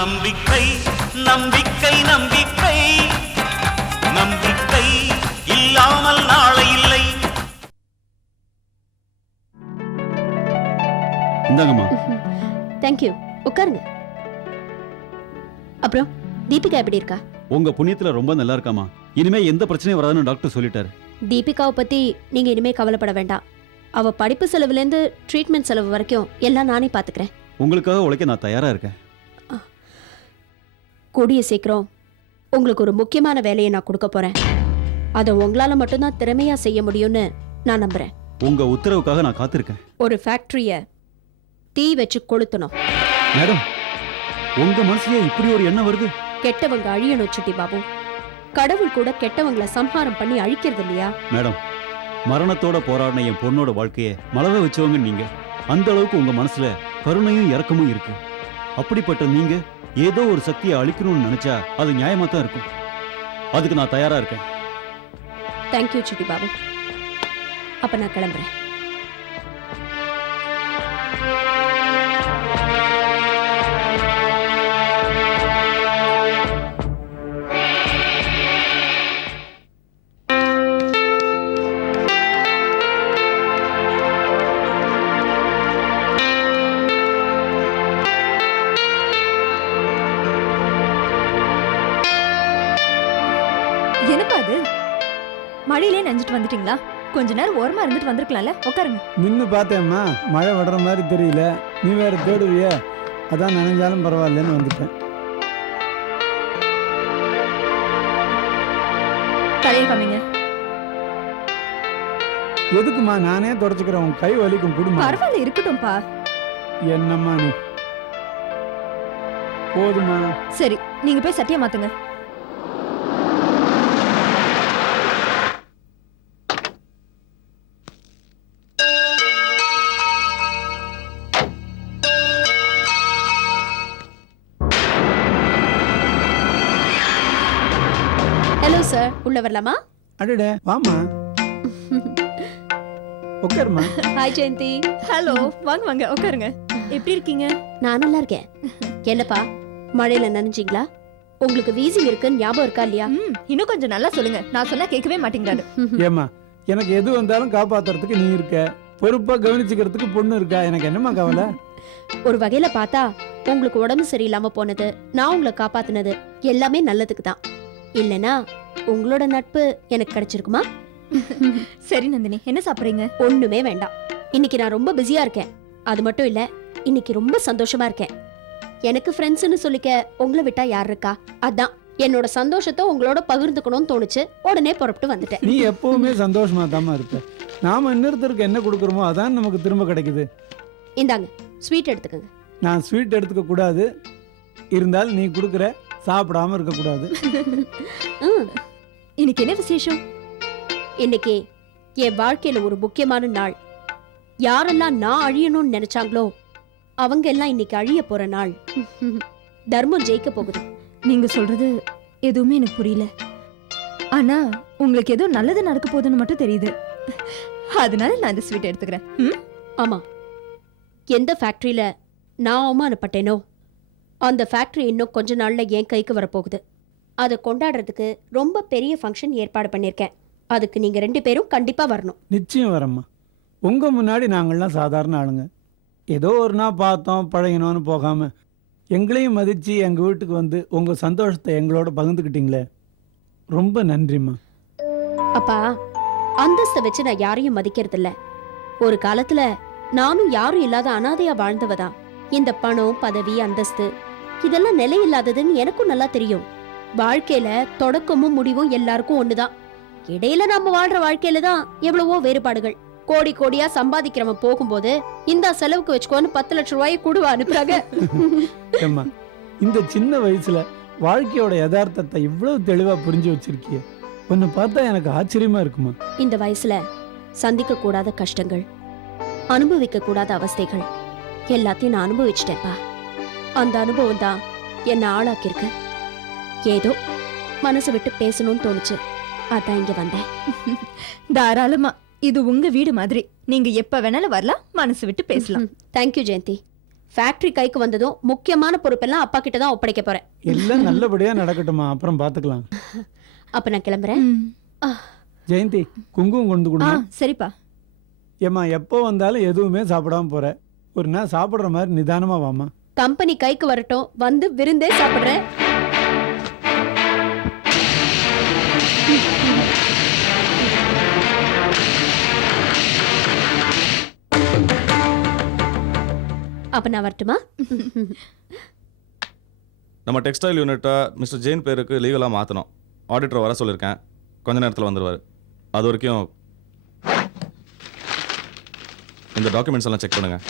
நம்பிக்கை நம்பிக்கை நம்பிக்கை நம்பிக்கை இல்லாமல் நாளை இல்லை. இந்தாங்கம்மா. தேங்க்யூ. உட்காருங்க. அப்புறம் தீபிகா எப்படி இருக்கா? உங்க புண்ணியத்துல ரொம்ப நல்லா இருக்காமா. இனிமே எந்த பிரச்சனையும் வராதுன்னு டாக்டர் சொல்லிட்டாரு. தீபிகாவை பத்தி நீங்க இனிமே கவலைப்பட வேண்டாம். அவ படிப்பு செலவுல இருந்து ட்ரீட்மெண்ட் செலவு வரைக்கும் எல்லாம் நானே பாத்துக்கிறேன். உங்களுக்காக உழைக்க நான் தயாரா இருக்கேன். கூடிய சீக்கிரம் உங்களுக்கு ஒரு முக்கியமான வேலையை நான் கொடுக்க போறேன். அதை உங்களால மட்டும்தான் திறமையா செய்ய முடியும்னு நான் நம்புறேன். உங்க உத்தரவுக்காக நான் காத்திருக்கேன். ஒரு ஃபேக்டரிய தீ வச்சு கொளுத்தணும். மேடம், உங்க மனசுலயே இப்படி ஒரு எண்ணம் வருது? கெட்டவங்க அழியணும் சுட்டி பாபு. கடவுள் கூட கெட்டவங்களை சம்ஹாரம் பண்ணி அழிக்கிறது இல்லையா? மேடம், மரணத்தோட போராடின என் பொண்ணோட வாழ்க்கையை மலர வச்சவங்க நீங்க. அந்த அளவுக்கு உங்க மனசுல கருணையும் இரக்கமும் இருக்கு. அப்படிப்பட்ட நீங்க ஏதோ ஒரு சக்தியை அழிக்கணும்னு நினைச்சா அது நியாயமா தான் இருக்கும். அதுக்கு நான் தயாரா இருக்கேன். தேங்க்யூ சுட்டி பாபு. அப்ப நான் கிளம்புறேன். என்னப்பா அது? மழையிலே நனைஞ்சிட்டு வந்துட்டீங்களா? கொஞ்ச நேரம் ஓரமா இருந்துட்டு வந்திருக்கலாம்ல. உட்காருங்க. நின்னு பார்த்தேம்மா, மழை விடுற மாதிரி தெரியல. நீ வேற தேடுவிய, அதான் நனைஞ்சாலும் பரவாயில்லன்னு வந்துட்டேன். தலையை காமிங்க. எதுக்குமா? நானே தொடச்சுக்கிறேன். உன் கை வலிக்கும். குடும்பம் பரவாயில்ல, இருக்கட்டும்பா. என்னம்மா நீ? போதுமா? சரி, நீங்க போய் சட்டியை மாத்துங்க. ஹலோ சார், உள்ள வரலாமா? அடடே, வாமா. உட்காருமா. ஹாய் ஜெயந்தி. ஹலோ, வாங்க வாங்க, உட்காருங்க. எப்படி இருக்கீங்க? நான் நல்லா இருக்கேன். என்னப்பா, மழையில நனைஞ்சிங்களா? உங்களுக்கு வீசிங் இருக்குன்னு ஞாபகம் இருக்கா இல்லையா? இன்னும் கொஞ்சம் நல்லா சொல்லுங்க. நான் சொன்னா கேட்கவே மாட்டேங்கிறாரு. ஏமா, எனக்கு எது வந்தாலும் காப்பாத்துறதுக்கு நீ இருக்க, பொறுப்பா கவனிச்சுக்கிறதுக்கு பொண்ணு இருக்கா. எனக்கு என்னமா கவலை? ஒரு வகையில பார்த்தா உங்களுக்கு உடம்பு சரியில்லாம போனது, நான் உங்களை காப்பாத்துனது எல்லாமே நல்லதுக்கு தான். இல்லனா உங்களோட நட்பு எனக்கு கிடைச்சிருக்குமா? சரி நந்தினி, என்ன சாப்பிடுறீங்க? ஒண்ணுமே வேண்டாம். இன்னைக்கு நான் ரொம்ப பிஸியா இருக்கேன். அது மட்டும் இல்ல, இன்னைக்கு ரொம்ப சந்தோஷமா இருக்கேன். எனக்கு ஃப்ரெண்ட்ஸ்னு சொல்லிக்க உங்களை விட்டா யார் இருக்கா? அதான் என்னோட சந்தோஷத்தை உங்களோட பகிர்ந்துக்கணும்னு தோணுச்சு. உடனே புறப்பட்டு வந்துட்டேன். நீ எப்பவுமே சந்தோஷமா தாமா இருப்ப. நாம இன்னொருத்தருக்கு என்ன கொடுக்குறோமோ அதான் நமக்கு திரும்ப கிடைக்குது. இந்தாங்க, ஸ்வீட் எடுத்துக்கங்க. நான் ஸ்வீட் எடுத்துக்க கூடாது. இருந்தாலும் நீ கொடுக்குற, சாப்பிடாம இருக்க கூடாது. இன்னைக்கு என்ன விசேஷம்? இன்னைக்கு என் வாழ்க்கையில ஒரு முக்கியமான நாள். யாரெல்லாம் நான் அழியணும்னு நினைச்சாங்களோ அவங்க எல்லாம் இன்னைக்கு அழிய போற நாள். தர்மம் ஜெயிக்க போகுது. நீங்க சொல்றது எதுவுமே எனக்கு புரியல. ஆனா உங்களுக்கு ஏதோ நல்லது நடக்க போகுதுன்னு மட்டும் தெரியுது. அதனால நான் இந்த ஸ்வீட் எடுத்துக்கிறேன். ஆமா, எந்த ஃபேக்டரியில நான் அவமானப்பட்டேனோ அந்த ஃபேக்டரி இன்னும் கொஞ்ச நாள்ல என் கைக்கு வரப்போகுது. அதை கொண்டாடுறதுக்கு ரொம்ப பெரிய ஃபங்க்ஷன் ஏற்பாடு பண்ணியிருக்கேன். அதுக்கு நீங்க 2 பேரும் கண்டிப்பா வரணும். நிச்சயம் வரம்மா. உங்க முன்னாடி நாங்கள்லாம் சாதாரண ஆளுங்க. ஏதோ ஒரு நாள் பார்த்தோம் பழகினோன்னு போகாம எங்களையும் மதிச்சு எங்க வீட்டுக்கு வந்து உங்க சந்தோஷத்தை எங்களோட பகிர்ந்துக்கிட்டீங்களே, ரொம்ப நன்றிம்மா. அப்பா, அந்தஸ்தை வச்சு நான் யாரையும் மதிக்கிறது இல்ல. ஒரு காலத்துல நானும் யாரும் இல்லாத அனாதையா வாழ்ந்தவதான். இந்த பணம், பதவி, அந்தஸ்து இதெல்லாம் நிலையில்லாததுன்னு எனக்கும் நல்லா தெரியும். வாழ்க்கையில தொடக்கமும் முடிவும் எல்லாருக்கும் ஒண்ணுதான். இடையில நாம வாழ்ற வாழ்க்கையில தான் எவ்வளவோ வேறுபாடுகள். கோடி கோடியா சம்பாதிக்கிறவன் போகும்போது இந்த செலவுக்கு வச்சுக்கோன்னு 10 லட்சம் ரூபாயை கூடுவா அனுப்புறாங்க. இந்த சின்ன வயசுல வாழ்க்கையோட யதார்த்தத்தை இவ்வளவு தெளிவா புரிஞ்சு வச்சிருக்கிய, உன்னை பார்த்தா எனக்கு ஆச்சரியமா இருக்குமா. இந்த வயசுல சந்திக்க கூடாத கஷ்டங்கள், அனுபவிக்க கூடாத அவஸ்தைகள் எல்லாத்தையும் நான் அனுபவிச்சிட்டேன்ப்பா. அந்த அனுபவம் தான் என்ன ஆளாக்கிருக்கு. ஏதோ மனசு விட்டு பேசணும்னு தோணுச்சு, அதான் இங்க வந்தேன். தாராளமா, இது உங்க வீடு மாதிரி. நீங்க எப்ப வேணாலும் வரலாம், மனசு விட்டு பேசலாம். தேங்க்யூ ஜெயந்தி. ஃபேக்டரி கைக்கு வந்ததும் முக்கியமான பொறுப்பெல்லாம் அப்பா கிட்ட தான் ஒப்படைக்க போறேன். எல்லாம் நல்லபடியா நடக்கட்டுமா, அப்புறம் பாத்துக்கலாம். அப்ப நான் கிளம்புறேன். ஜெயந்தி, குங்குமம் கொண்டு ஆ கொடுங்க. சரிப்பா. ஏம்மா, எப்போ வந்தாலும் எதுவுமே சாப்பிடாம போற. ஒரு நாள் சாப்பிடுற மாதிரி நிதானமா வாமா. கம்பெனி கைக்கு வரட்டும், வந்து விருந்தே சாப்பிடுறேன். அப்ப நான் வரட்டுமா? நம்ம டெக்ஸ்டைல் யூனிட்டை மிஸ்டர் ஜெயின் பேருக்கு லீகலாக மாற்றணும். ஆடிட்டர் வர சொல்லியிருக்கேன், கொஞ்ச நேரத்தில் வந்துடுவார். அது வரைக்கும் இந்த டாக்குமெண்ட்ஸ் எல்லாம் செக் பண்ணுங்கள்.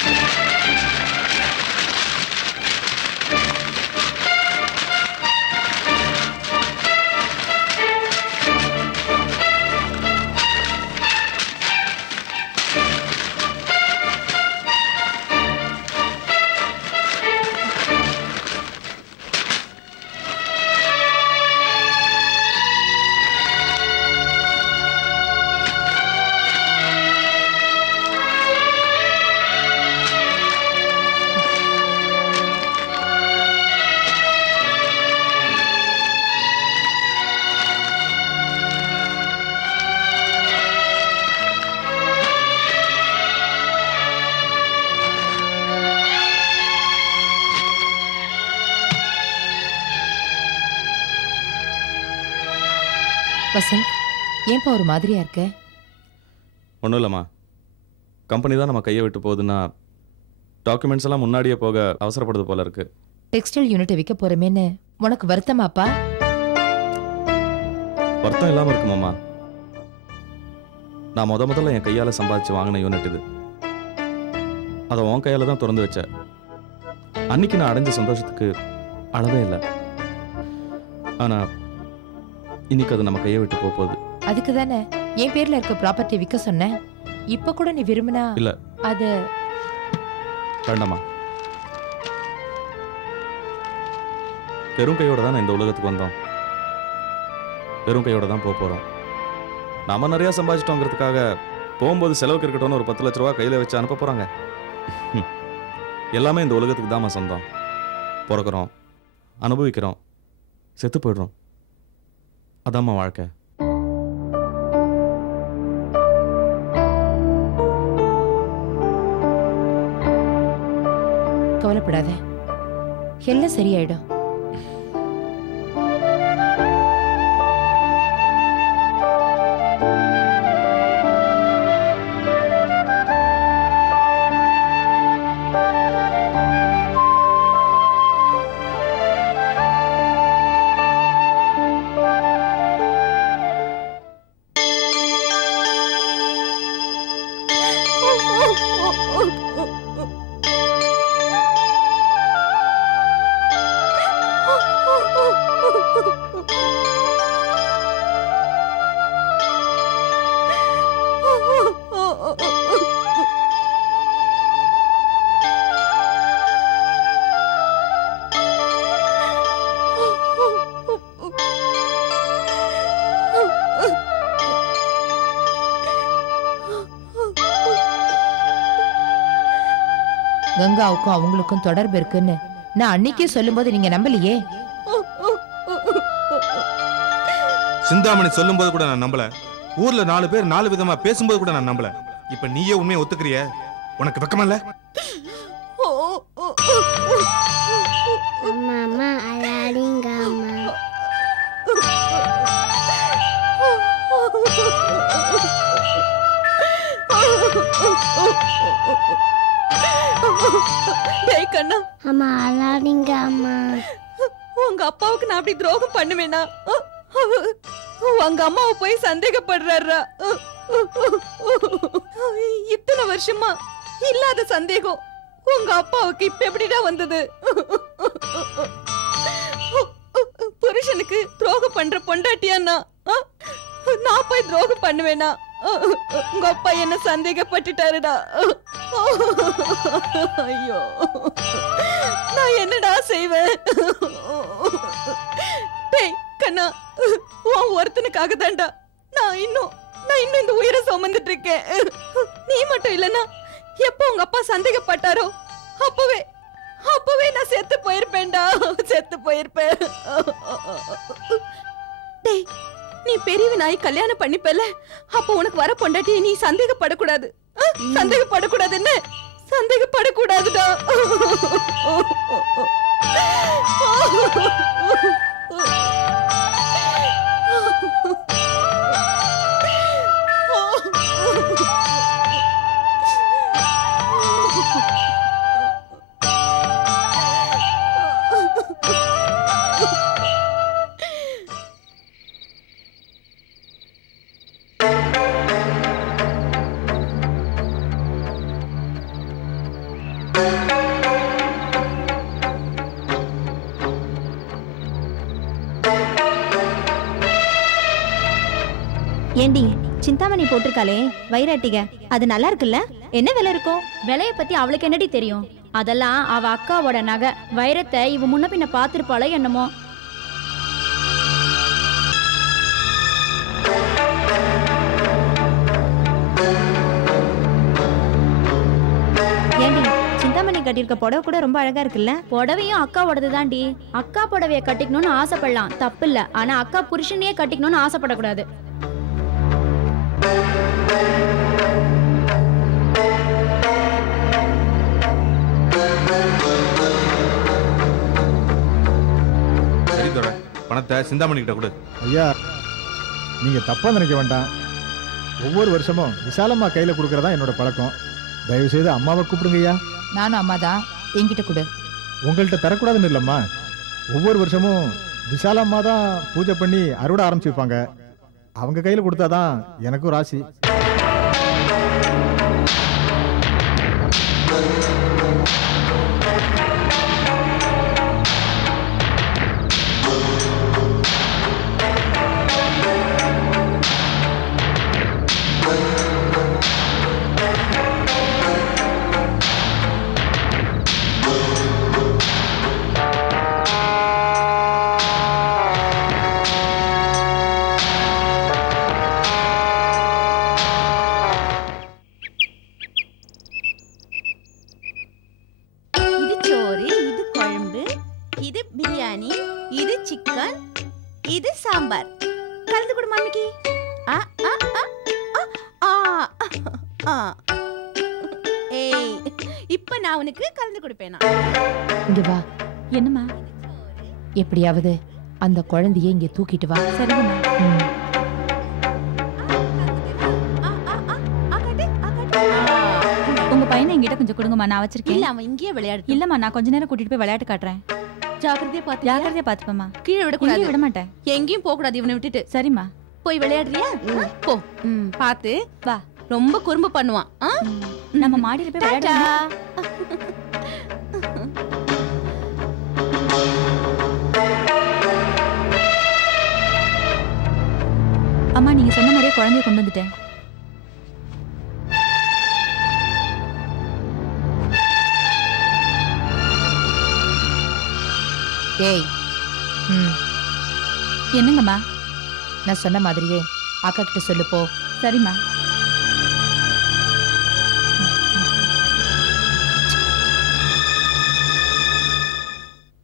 வசந்த், ஏன்பா ஒரு மாதிரியா இருக்க? ஒன்றும் இல்லைம்மா, கம்பெனி தான் நம்ம கையை விட்டு போகுதுன்னா டாக்குமெண்ட்ஸ் எல்லாம் முன்னாடியே போக அவசரப்படுது போல இருக்கு. டெக்ஸ்டைல் யூனிட்டை விற்க போறமேன்னு உனக்கு வருத்தமாப்பா? வருத்தம் இல்லாமல் இருக்குமாம்மா. நான் முதல்ல என் கையால் சம்பாதிச்சு வாங்கின யூனிட் இது. அதை உன் கையால் தான் திறந்து வச்சேன். அன்னைக்கு நான் அடைஞ்ச சந்தோஷத்துக்கு அளவே இல்லை. ஆனால் இன்னைக்கு அது நம்ம கையை விட்டு போக போகுது. அதுக்கு தானே என் பேர்ல இருக்க ப்ராப்பர்ட்டி விற்க சொன்னேன். இப்ப கூட நீ விரும்பினா இல்ல. அது வேண்டாமா. வெறும் கையோட தான் நான் இந்த உலகத்துக்கு வந்தோம். வெறும் கையோட தான் போக போறோம். நாம நிறைய சம்பாதிச்சிட்டோங்கிறதுக்காக போகும்போது செலவுக்கு இருக்கட்டும்னு ஒரு 10 லட்ச ரூபா கையில வச்சு அனுப்ப போறாங்க. எல்லாமே இந்த உலகத்துக்கு தான் சொந்தம். பிறக்கிறோம், அனுபவிக்கிறோம், செத்து போயிடுறோம். அதாம்மா வாழ்க்கை. கவலைப்படாத, எல்லாம் சரியாயிடும். கங்காவுக்கும் அவங்களுக்கும் தொடர்பு இருக்குன்னு நான் அன்னைக்கே சொல்லும்போது நீங்க நம்பலையே. சிந்தாமணி சொல்லும்போது கூட நான் நம்பல. ஊர்ல 4 பேர் 4 விதமா பேசும்போது கூட நான் நம்பல. இப்ப நீயே உண்மையை ஒத்துக்கிறிய? உனக்கு வெக்கமா இல்ல? அம்மா அழாதீங்க அம்மா. டேய் கண்ணா, அம்மா அழாதீங்க அம்மா. உங்க அப்பாவுக்கு நான் அப்படி துரோகம் பண்ணுவேனா? உங்க அம்மாவை போய் சந்தேகப்படுறாரா? இத்தனை வருஷமா இல்லாத சந்தேகம் உங்க அப்பாவுக்கு இப்ப எப்படிடா வந்தது? புருஷனுக்கு துரோகம் பண்ற பொண்டாட்டியானா நான் போய் துரோகம் பண்ணுவேனா? உங்க அப்பா என்ன சந்தேகப்பட்டுட்டாருடா. ஐயோ, நான் என்னடா செய்வேன்? டேய் கண்ணா, உன் ஒருத்தனுக்காக தான்டா நான் இன்னும் இந்த உயிரை சுமந்துட்டு இருக்கேன். நீ மட்டும் இல்லனா எப்ப உங்க அப்பா சந்தேகப்பட்டாரோ அப்பவே அப்பவே நான் செத்து போயிருப்பேன்டா, செத்து போயிருப்பேன். டேய், நீ பெரியவனாய் கல்யாணம் பண்ணிப்பல, அப்ப உனக்கு வர பொண்டாட்டி நீ சந்தேகப்படக்கூடாது. சந்தேகப்படக்கூடாதுன்னு சந்தேகப்படக்கூடாதுடா. ஏண்டி, சிந்தாமணி போட்டிருக்காளே வைராட்டிக, அது நல்லா இருக்குல்ல? என்ன விலை இருக்கும்? விலைய பத்தி அவளுக்கு என்னடி தெரியும்? அதெல்லாம் அவ அக்காவோட நகை. வைரத்தை இவ முன்ன பின்ன பாத்திருப்பாளோ என்னமோ. ஏண்டி, சிந்தாமணி கட்டியிருக்க புடவை கூட ரொம்ப அழகா இருக்குல்ல? புடவையும் அக்காவோடது தாண்டி. அக்கா புடவைய கட்டிக்கணும்னு ஆசைப்படலாம், தப்பு இல்ல. ஆனா அக்கா புருஷனையே கட்டிக்கணும்னு ஆசைப்படக்கூடாது. சரி தோற, பணத்தை சிந்தாமணி கிட்ட கொடு. ஐயா, நீங்க தப்பா நினைக்க வேண்டாம். ஒவ்வொரு வருஷமும் விசாலம்மா கையில கொடுக்கறதா என்னோட பழக்கம். தயவு செய்து அம்மாவை கூப்பிடுங்க ஐயா. நானும் அம்மா தான், என்கிட்ட கொடு. உங்கள்கிட்ட தரக்கூடாதுன்னு இல்லம்மா, ஒவ்வொரு வருஷமும் விசாலம்மா தான் பூஜை பண்ணி அறுவடை ஆரம்பிச்சு வைப்பாங்க. அவங்க கையில கொடுத்தாதான் எனக்கும் ராசி. இது சோறு, இது குழம்பு, இது பிரியாணி, இது சிக்கன், இது சாம்பார். கலந்து கொடு மம்மிக்கு. ஆ ஆ ஆ ஆ ஆ. ஏய், இப்ப நான் உனக்கு கலந்து கொடுப்பேனா? இங்க வா. என்னம்மா? எப்படியாவது அந்த குழந்தைய இங்க தூக்கிட்டு வா. சரிங்கம்மா. ம். உங்க பையனை என்கிட்ட கொஞ்சம் கொடுங்கம்மா, நான் வச்சிருக்கேன். இல்ல, அவன் இங்கேயே விளையாடு. இல்லம்மா, நான் கொஞ்ச நேரம் கூட்டிட்டு போய் விளையாட்டு காட்டுறேன். ஜாக்கிரதையா பாத்து. ஜாக்கிரதையா பாத்துப்பேம்மா. கீழே விடக்கூடாது. விட மாட்டேன். எங்கேயும் போக கூடாது இவனை விட்டுட்டு. சரிம்மா. போய் விளையாடுறியா? போ. பாத்து வா. ரொம்ப குறும்பு பண்ணுவான். நம்ம மாடியில போய் விளையாடலாம். அம்மா, நீங்க சொன்ன மாதிரியே குழந்தைய கொண்டு வந்துட்டேன். ஏய், ம், என்னங்கம்மா? நான் சொன்ன மாதிரியே அக்கா கிட்ட சொல்லு போ. சரிம்மா.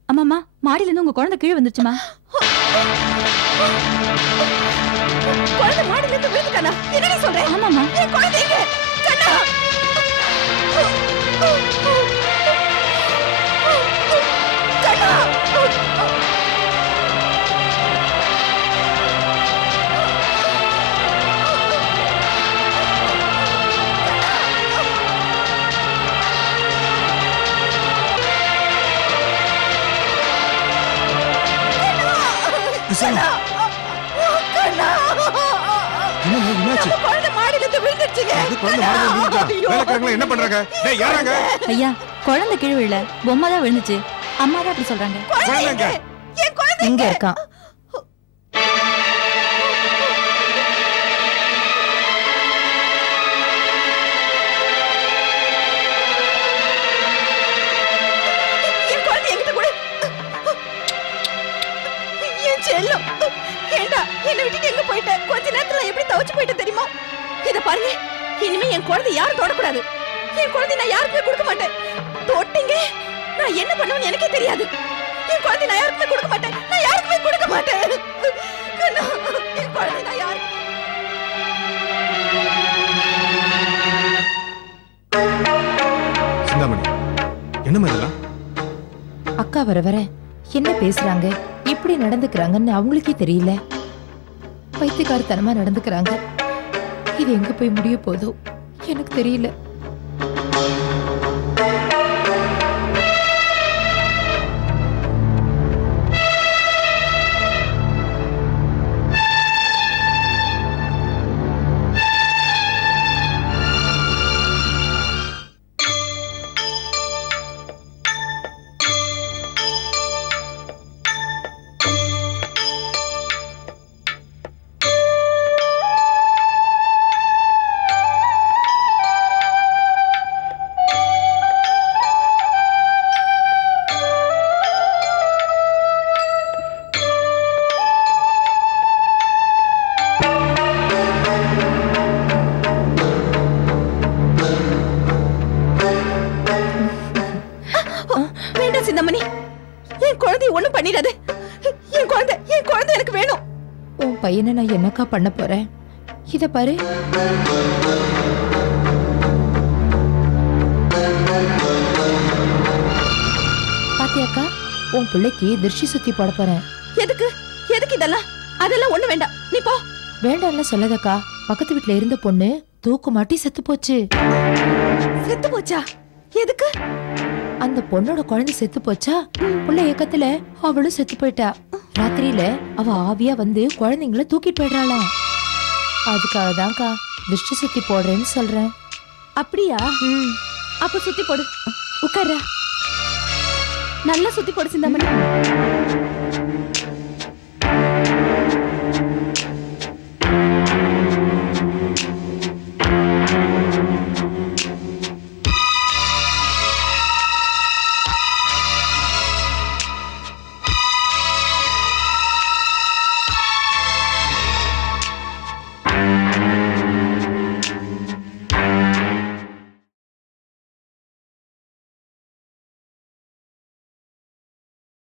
அம்மாம்மா, மாடியில இருந்து உங்க குழந்தை கீழே வந்துருச்சுமா. குழந்தை மாடியில இருந்து விழுந்துட்டானா? என்னடி சொல்ற? ஆமாம்மா. என் குழந்தை எங்க? கண்ணா! கண்ணா! விசாலா, என்னம்மா, என்னாச்சு? குழந்தை மாடியில இருந்து விழுந்துருச்சுங்க. அது குழந்தை மாடியில விழுந்துட்டா? வேலைக்காரங்களா என்ன பண்றாங்க? டேய், யாராங்க? ஐயா, குழந்தை கீழே விழல, பொம்மை தான் விழுந்துச்சு. அம்மா தான் அப்படி சொல்றாங்க. குழந்தைங்க. என் குழந்தை இங்க இருக்கான். என் குழந்தை என்கிட்ட கொடு. என் செல்லம். ஏண்டா, என்னை விட்டுட்டு எங்க போயிட்ட? கொஞ்ச நேரத்துல நான் எப்படி தவிச்சு போயிட்ட தெரியுமா? இத பாருங்க, இனிமே என் குழந்தை யாரும் தொடக்கூடாது. என் குழந்தை நான் யாருக்குமே கொடுக்க மாட்டேன். தொட்டீங்க நான் என்ன பண்ணுவேன்னு எனக்கே தெரியாது. என் குழந்தை நான் யாருக்குமே கொடுக்க மாட்டேன். நான் யாருக்குமே கொடுக்க மாட்டேன். கண்ணா, என் குழந்தை நான் யாருக்கு சிந்தாமணி, என்னம்மா இதெல்லாம்? அக்கா வர வர என்ன பேசுறாங்க, எப்படி நடந்துக்கிறாங்கன்னு அவங்களுக்கே தெரியல. பைத்தியக்காரத்தனமா நடந்துக்கிறாங்க. இது எங்க போய் முடிய போதோ எனக்கு தெரியல. வேண்டாம் சிந்தாமணி, என் குழந்தைய ஒண்ணும் பண்ணிடாது. என் குழந்தை எனக்கு வேணும். உன் பையனை நான் என்னக்கா பண்ண போறேன்? இத பாரு. பாத்தியாக்கா, உன் பிள்ளைக்கு திருஷ்டி சுத்தி போட போறேன். எதுக்கு இதெல்லாம்? அதெல்லாம் ஒண்ணு வேண்டாம், நீ போ. வேண்டாம்ல சொல்லாதக்கா. பக்கத்து வீட்டுல இருந்த பொண்ணு தூக்கு மாட்டி செத்து போச்சு. செத்து போச்சா? எதுக்கு? அந்த பொண்ணோட குழந்தை செத்து போச்சா, புள்ள ஏக்கத்துல அவளும் செத்து போயிட்டா. ராத்திரியில அவ ஆவியா வந்து குழந்தைங்கள தூக்கிட்டு போயிடுறாளாம். அதுக்காக தான்க்கா திருஷ்டி சுத்தி போடுறேன்னு சொல்றேன். அப்படியா? அப்ப சுத்தி போடு. உட்கார்றா. நல்லா சுத்தி போடு சிந்தாமணி.